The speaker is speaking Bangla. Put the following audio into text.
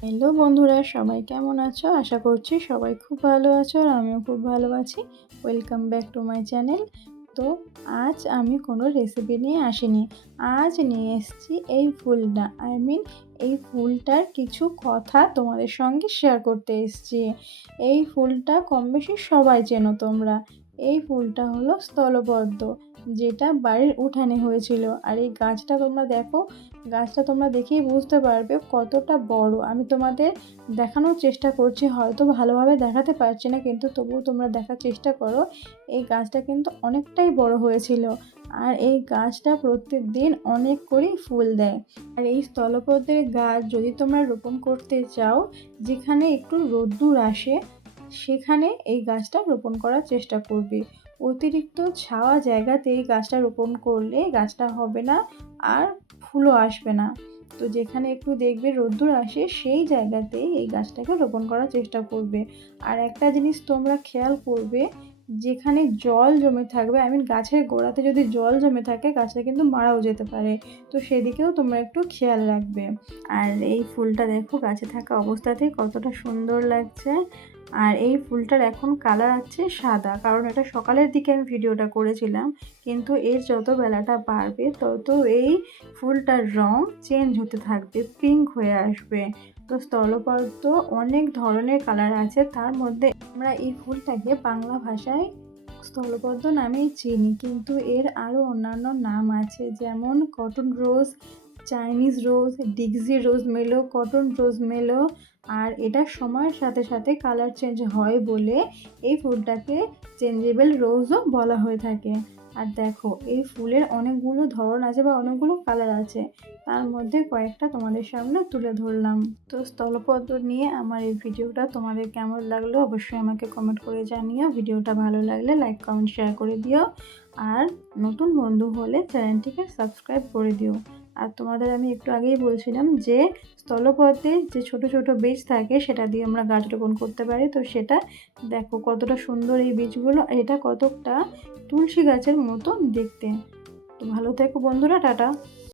হ্যালো বন্ধুরা, সবাই কেমন আছো? আশা করছি সবাই খুব ভালো আছো আর আমিও খুব ভালো আছি। Welcome back to my channel. তো আজ আমি কোনো রেসিপি নিয়ে আসিনি। আজ নিয়ে এসেছি এই ফুলটা। এই ফুলটার কিছু কথা তোমাদের সঙ্গে শেয়ার করতে এসেছি। এই ফুলটা কম বেশি সবাই চেনো তোমরা। এই ফুলটা হলো স্থলপদ্ম, যেটা বাড়ির উঠানে হয়েছিল। আর এই গাছটা তোমরা দেখো, গাছটা তোমরা দেখেই বুঝতে পারবে কতটা বড়। আমি তোমাদের দেখানোর চেষ্টা করছি, হয়তো ভালোভাবে দেখাতে পারছি না, কিন্তু তবুও তোমরা দেখার চেষ্টা করো। এই গাছটা কিন্তু অনেকটাই বড় হয়েছিল, আর এই গাছটা প্রত্যেকদিন অনেক করেই ফুল দেয়। আর এই স্থলপদ্মের গাছ যদি তোমরা রোপণ করতে চাও, যেখানে একটু রোদ্দুর আসে সেখানে এই গাছটা রোপণ করার চেষ্টা করবে। অতিরিক্ত ছাওয়া জায়গাতে এই গাছটা রোপণ করলে গাছটা হবে না, আর ফুলও আসবে না। তো যেখানে একটু দেখবে রোদ্দুর আসে সেই জায়গাতেই এই গাছটাকে রোপণ করার চেষ্টা করবে। আর একটা জিনিস তোমরা খেয়াল করবে, যেখানে জল জমে থাকবে, গাছের গোড়াতে যদি জল জমে থাকে গাছটা কিন্তু মারাও যেতে পারে। তো সেদিকেও তোমরা একটু খেয়াল রাখবে। আর এই ফুলটা দেখো গাছে থাকা অবস্থাতেই কতটা সুন্দর লাগছে। আর এই ফুলটার এখন কালার আছে সাদা, কারণ এটা সকালের দিকে আমি ভিডিওটা করেছিলাম, কিন্তু এর যত বেলাটা বাড়বে তত এই ফুলটার রং চেঞ্জ হতে থাকবে, পিঙ্ক হয়ে আসবে। তো স্থলপদ্ম অনেক ধরনের কালার আছে, তার মধ্যে আমরা এই ফুলটাকে বাংলা ভাষায় স্থলপদ্ম নামেই চিনি, কিন্তু এর আরও অন্যান্য নাম আছে, যেমন কটন রোজ, চাইনিজ রোজ, ডিক্সি রোজ মেলো, কটন রোজ মেলো। আর এটা সময়ের সাথে সাথে কালার চেঞ্জ হয় বলে এই ফুলটাকে চেঞ্জেবল রোজও বলা হয়ে থাকে। আর দেখো, এই ফুলের অনেকগুলো ধরন আছে বা অনেকগুলো কালার আছে, তার মধ্যে কয়েকটা তোমাদের সামনে তুলে ধরলাম। তো স্থলপদ্ম নিয়ে আমার এই ভিডিওটা তোমাদের কেমন লাগলো অবশ্যই আমাকে কমেন্ট করে জানিও। ভিডিওটা ভালো লাগলে লাইক, কমেন্ট, শেয়ার করে দিও। আর নতুন বন্ধু হলে চ্যানেলটিকে সাবস্ক্রাইব করে দিও। আর তোমাদের আমি একটু আগেই বলছিলাম যে স্থলপদ্মের যে ছোট ছোট বীজ থাকে সেটা দিয়ে আমরা গাছ রোপণ করতে পারি। তো সেটা দেখো কতটা সুন্দর এই বীজগুলো, এটা কতটা তুলসী গাছের মতো দেখতে। তো ভালো থেকো বন্ধুরা, টাটা।